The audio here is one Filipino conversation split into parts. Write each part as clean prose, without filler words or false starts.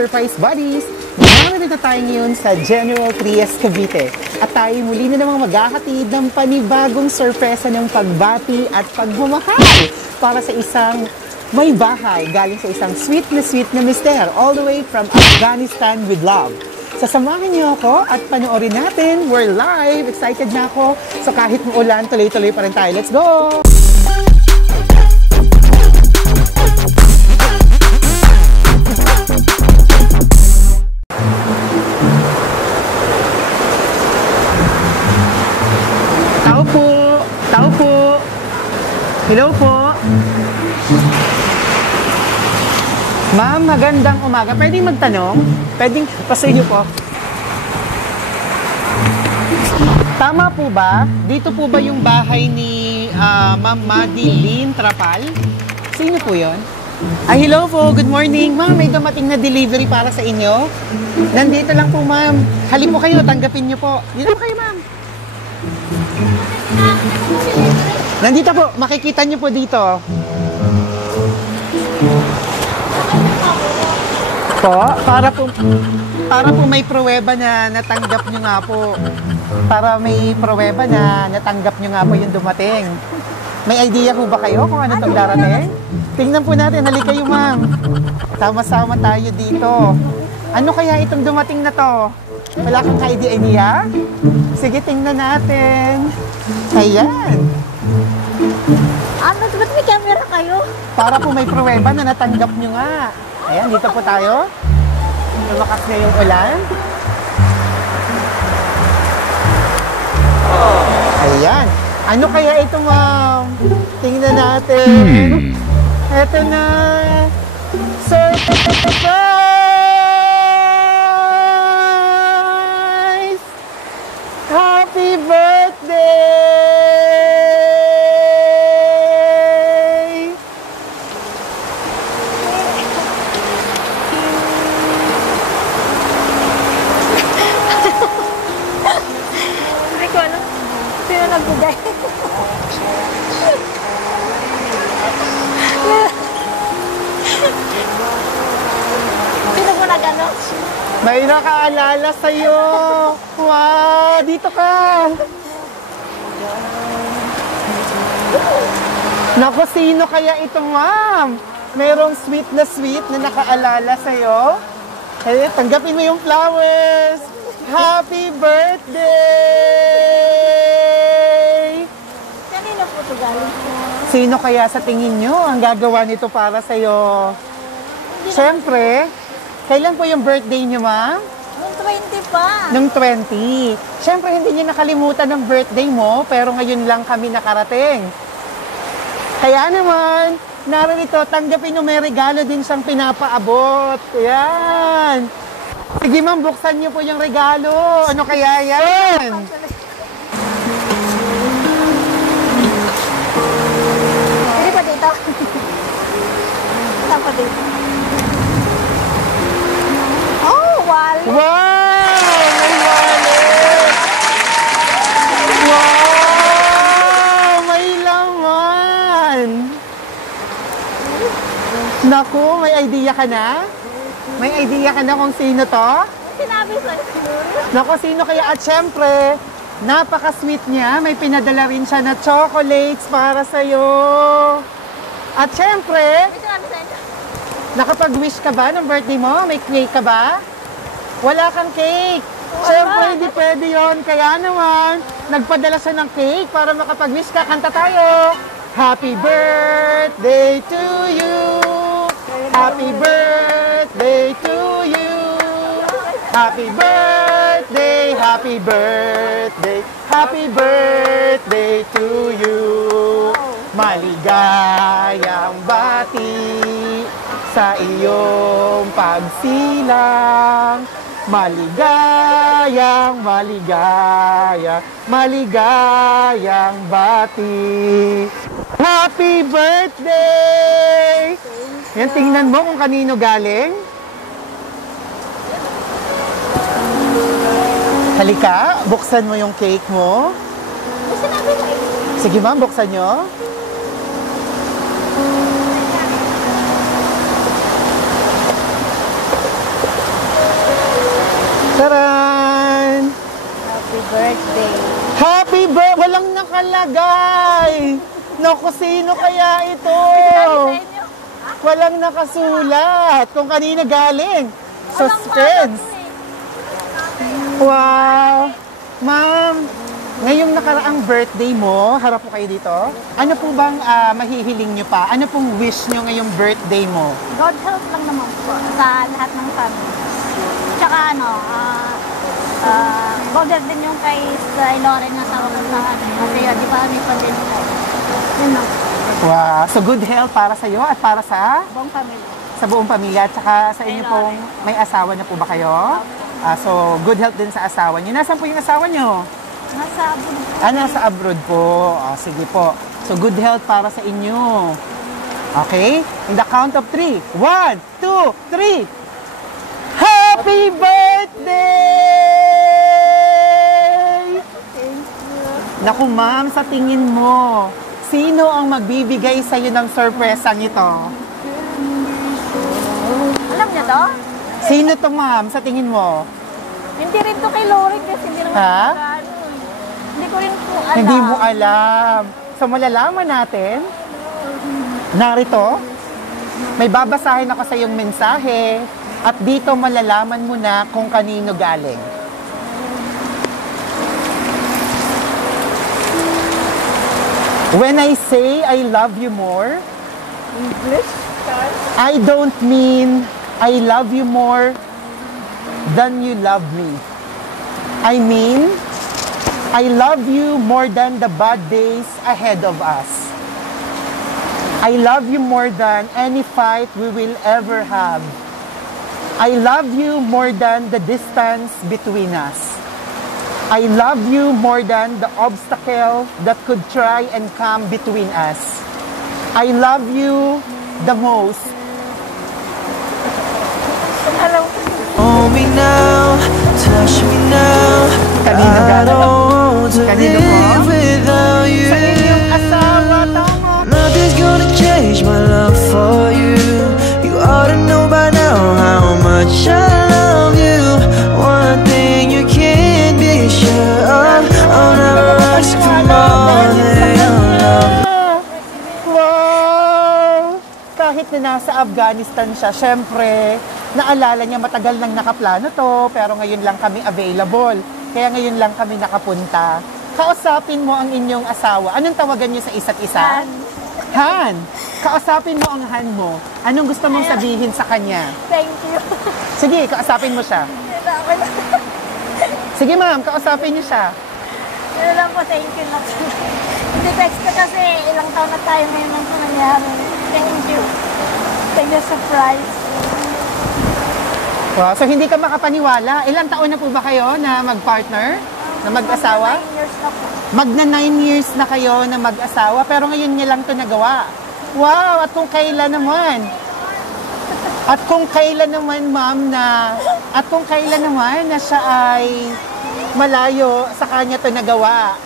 Surprise Buddies! Narito tayo ngayon sa General Trias, Cavite. At tayo muli na namang maghahatid ng panibagong sorpresa ng pagbati at pagmamahal para sa isang may bahay galing sa isang sweet na mister all the way from Afghanistan with love. Sasamahan niyo ako at panoorin natin. We're live! Excited na ako. So kahit muulan, tuloy-tuloy pa rin tayo. Let's go! Tao po. Hello po. Ma'am, magandang umaga. Pwedeng magtanong? Pwedeng pasayo po. Tama po ba? Dito po ba yung bahay ni Ma'am Madeline Trapal? Sino po yon? Hello po. Good morning. Ma'am, may dumating na delivery para sa inyo. Nandito lang po, ma'am. Halip po kayo. Tanggapin niyo po. Dito po kayo, ma'am. Nandito po, makikita niyo po dito. Po, para po may pruweba na natanggap niyo nga po. Para may pruweba na natanggap niyo nga po yung dumating. May idea po ba kayo kung ano itong darating? Tingnan po natin, halika kayo, ma'am. Sama-sama tayo dito. Ano kaya itong dumating na to? Wala kang idea? Sige, tingnan natin. Ayan. Ba't may camera kayo? Para po may pruweba na natanggap nyo nga. Ayan, dito po tayo. Lumakas na yung ulan. Ayan. Ano kaya ito, ma'am? Tingnan natin. Ito na. Surprise! Happy birthday! Hindi ko alam. Sino nagbigay? Sino mo nag-ano? May nakaalala sa'yo. Wow, dito ka. Naku, sino kaya ito, ma'am? Merong sweet na nakaalala sa'yo. Kaya tanggapin mo yung flowers. Happy birthday! Kanina po ito galing? Sino kaya sa tingin nyo ang gagawa nito para sa'yo? Siyempre, kailan po yung birthday nyo, ma'am? Nung 20 pa. Nung 20. Siyempre, hindi nyo nakalimutan ng birthday mo, pero ngayon lang kami nakarating. Kaya naman, narito, tanggapin nyo, may regalo din siyang pinapaabot. Ayan. Sige, ma'am, buksan nyo po yung regalo. Ano kaya yan? Hindi pa dito. Saan pa dito? Oh, wallet! Wow! May wallet! Wow! May laman! Naku, may idea ka na? May idea ka na kung sino to? Sinabi sa'yo siguro. Naku, sino kaya? At syempre, napaka-sweet niya. May pinadala rin siya na chocolates para sa'yo. At syempre, May sinabi sa'yo. nakapag-wish ka ba ng birthday mo? May cake ka ba? Wala kang cake. Wala. Siyempre, hindi pwede yun. Kaya naman, nagpadala siya ng cake para makapag-wish ka. Kanta tayo. Happy birthday to you. Happy birthday to you. Happy birthday, happy birthday, happy birthday to you. Maligayang bati sa iyong pagsilang. Maligayang bati. Happy birthday! Yan, tingnan mo kung kanino galing. Halika, buksan mo yung cake mo. May sinabi sa'yo. Sige ma'am, buksan nyo. Taran! Happy birthday. Happy birthday! Walang nakalagay! Naku, sino kaya ito? Sa inyo? Walang nakasulat kung kanina galing. Suspense. Wow! Ma'am, ngayong nakaraang birthday mo, harap po kayo dito. Ano po bang mahihiling nyo pa? Ano pong wish nyo ngayong birthday mo? God help lang naman po sa lahat ng family. Tsaka God help din yung kay Lauren na tawag sa akin. Kasi di ba may pamilya. Yun lang. Wow! So good health para sa iyo at para sa Buong pamilya. sa buong pamilya at saka sa inyo pong may asawa na po ba kayo? So good health din sa asawa niyo. Nasaan po yung asawa niyo? Nasa abroad. Nasa abroad po. Sige po. So good health para sa inyo. Okay? In the count of 3. 1, 2, 3. Happy birthday! Naku ma'am, sa tingin mo, sino ang magbibigay sa iyo ng sorpresa nito? Alam niya to? Sino to ma'am, sa tingin mo? Hindi rin to kay Lauren kasi hindi naman Ha? magkano. Hindi ko rin po alam. Hindi mo alam. So malalaman natin, narito, may babasahin ako sa iyong mensahe at dito malalaman mo na kung kanino galing. When I say I love you more, English? I don't mean I love you more than you love me. I mean, I love you more than the bad days ahead of us. I love you more than any fight we will ever have. I love you more than the distance between us. I love you more than the obstacle that could try and come between us. I love you the most. Alam ko. Hold me now, touch me now. Kanino I galing? don't want to Kanino po? live without you. Sa inyong asawa, tama. Nothing's gonna change my love for you. You ought to know by now how much I love you. One thing you can't be sure of, I'll never ask for more than your love. Wow! Kahit na nasa Afghanistan siya, syempre, naalala niya matagal nang nakaplano to, pero ngayon lang kami available. Kaya ngayon lang kami nakapunta. Kausapin mo ang inyong asawa. Anong tawagan niyo sa isa't isa? Han. Kausapin mo ang Han mo. Anong gusto mong sabihin sa kanya? Thank you. Sige, kausapin mo siya. Sige ma'am, kausapin niyo siya. Yun lang po, thank you lang. Hindi text ko kasi ilang taon na tayo ngayon ang nangyari. Thank you. Thank you, surprise. Wow, so hindi ka makapaniwala. Ilang taon na po ba kayo na mag-partner? Na mag-asawa? 9 years na po. Magna 9 years na kayo na mag-asawa, pero ngayon niya lang ito nagawa. Wow! At kung kailan naman, ma'am, at kung kailan naman na siya ay malayo, sa kanya ito nagawa.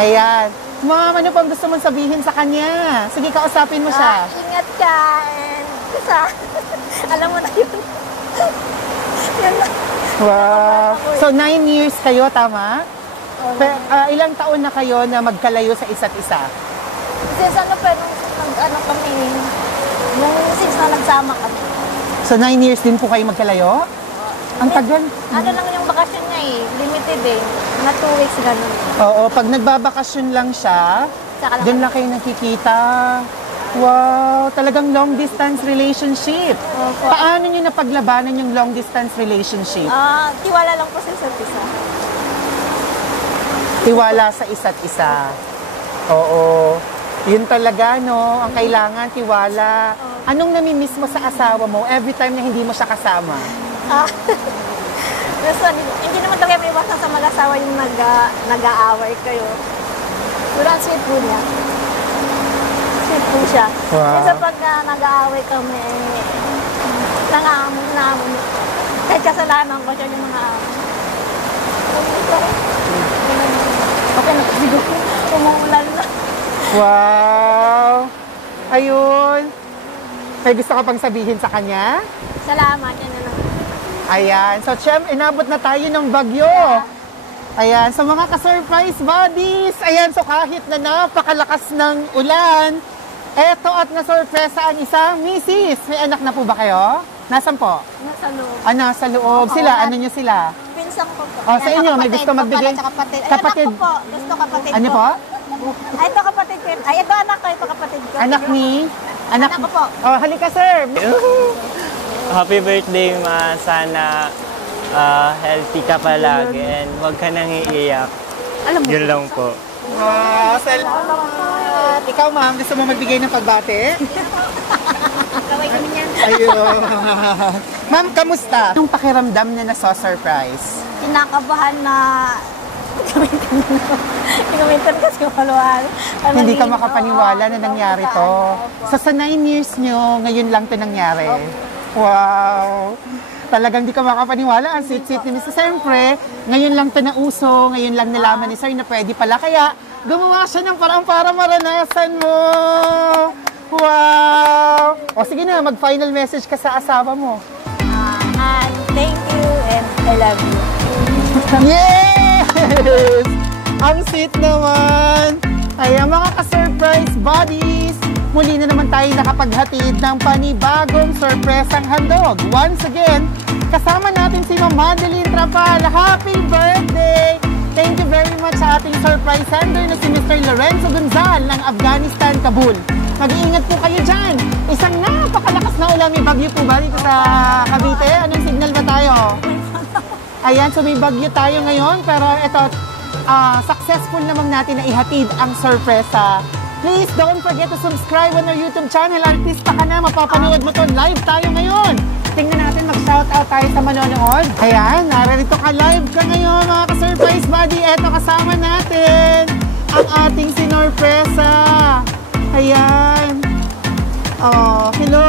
Ayan. Ma'am, ano pang gusto mong sabihin sa kanya? Sige, kausapin mo siya. Ingat ka and isa. Alam mo na yun. Yun lang. Wow. So, 9 years kayo, tama? Ilang taon na kayo na magkalayo sa isa't isa? Since ano pa, nung kami, nung since na nagsama kami. So, 9 years din po kayo magkalayo? Ang tagal. Ano lang yung bakasyon niya limited na 2 weeks ganun. Oo, pag nagbabakasyon lang siya, Saka lang doon lang kayo nakikita. Wow, talagang long distance relationship. Opo. Paano niyo napaglabanan yung long distance relationship? Tiwala lang po sa isa't isa. Tiwala sa isa't isa. Oo. Yun talaga, no? Ang kailangan, tiwala. Anong namimiss mo sa asawa mo every time na hindi mo siya kasama? Gusto, hindi naman talaga may iwasan sa mag-asawa yung nag-aaway kayo. Pero ang sweet po niya. Sweet po siya. Wow. Kasi pag nag-aaway kami, nangaamon. Kahit kasalanan ko siya yung mga amon. Okay na, siguro. Umuulan na. Wow! Ayun. May gusto ka pang sabihin sa kanya? Salamat, yan na lang. Ayan. So, Chem, inabot na tayo ng bagyo. Ayan. So, mga ka-surprise buddies. Ayan. So, kahit na napakalakas ng ulan, eto at na-surpresa ang isang misis. May anak na po ba kayo? Nasaan po? Nasa loob. Nasa loob. Sila? wala. Ano nyo sila? Pinsan ko po. Oh, sa inyo, may Kapatid gusto ko magbigay? pala, tsaka kapatid. Ay, Kapatid. anak ko po. Gusto kapatid Ano ko. po? Ay, ito kapatid ko. Ay, ito anak ko. Ito kapatid ko. Anak ni? Anak ko po. Oh, halika, sir. Happy birthday, Ma. Sana healthy ka palagi and huwag ka nang iiyak. Alam mo. Yun lang po. Wow, salamat. Ikaw, ma'am, gusto mo magbigay ng pagbate? Kaway kami niyan. Ayun. Ma'am, kamusta? Anong pakiramdam na nasa-surprise? Kinakabahan na gamitin kasi maluwal. Hindi ka makapaniwala na nangyari to. Sa 9 years nyo, ngayon lang to nangyari. Wow! Talagang di ka makapaniwala. Ang sweet-sweet ni Mr. Siyempre, ngayon lang to nauso, ngayon lang nalaman ni Sir na pwede pala. Kaya gumawa siya ng parang para maranasan mo. Wow! O sige na, mag-final message ka sa asawa mo. And thank you and I love you. Yes! Ang sweet naman! Ay, mga ka-surprise buddies! Muli na naman tayo nakapaghatid ng panibagong sorpresang handog. Once again, kasama natin si Ma'am Madeline Trapal. Happy birthday! Thank you very much sa ating surprise sender na si Mr. Lorenzo Gonzal ng Afghanistan, Kabul. Mag-iingat po kayo dyan. Isang napakalakas na ulan. May bagyo po ba dito sa Cavite? Anong signal ba tayo? Ayan, so may bagyo tayo ngayon. Pero ito, successful namang natin na ihatid ang sorpresa. Please don't forget to subscribe on our YouTube channel. Artista ka na, mapapanood mo to. Live tayo ngayon. Tingnan natin, mag-shoutout tayo sa manonood. Ayan, narito ka, live ka ngayon, mga ka-surprise buddy. Eto, kasama natin ang ating sinorpresa. Ayan. Oh, hello.